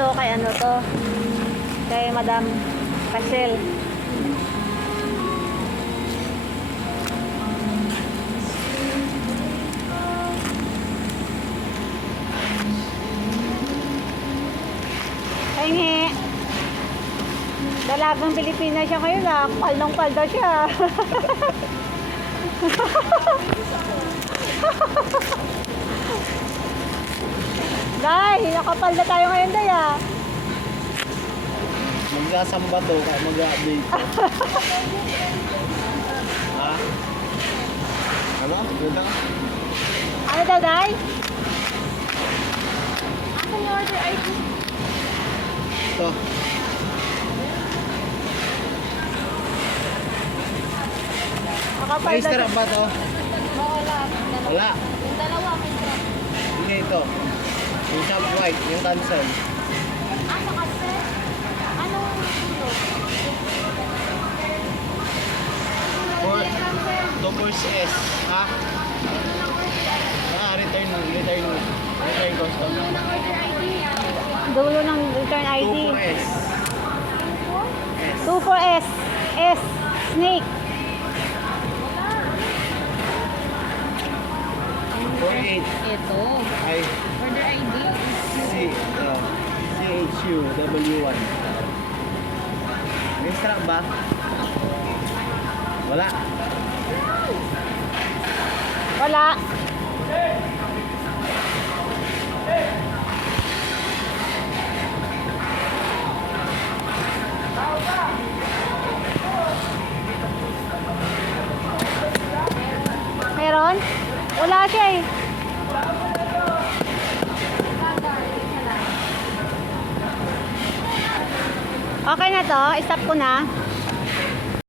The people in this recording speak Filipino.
to, kay ano to, kay Madam Cashel. Ay nge, dalagang Pilipina siya ngayon ah, paldong-paldo siya. Day, nakapalda tayo ngayon, Day ah. Magsasamba to, kaya mag-update. Ha? Ano? Ganda? Ano daw, Day? Ako yung order ID. Ito. Nakapalda May extra siya. ba to? Wala. Wala. Yung dalawa may drop. Hindi ito. Yung shop white, yung cancel. Ano kasi? Anong ito? For 2 course S. Ha? Return custom. Yung order ID. Dulo ng return 2 ID. for S. 2 for S. S. Snake. For 8. Ito. Ay, Order ID. CHU W1. May extra ba? Wala. Wala. Meron? Wala siya eh. Okay na to, stop ko na.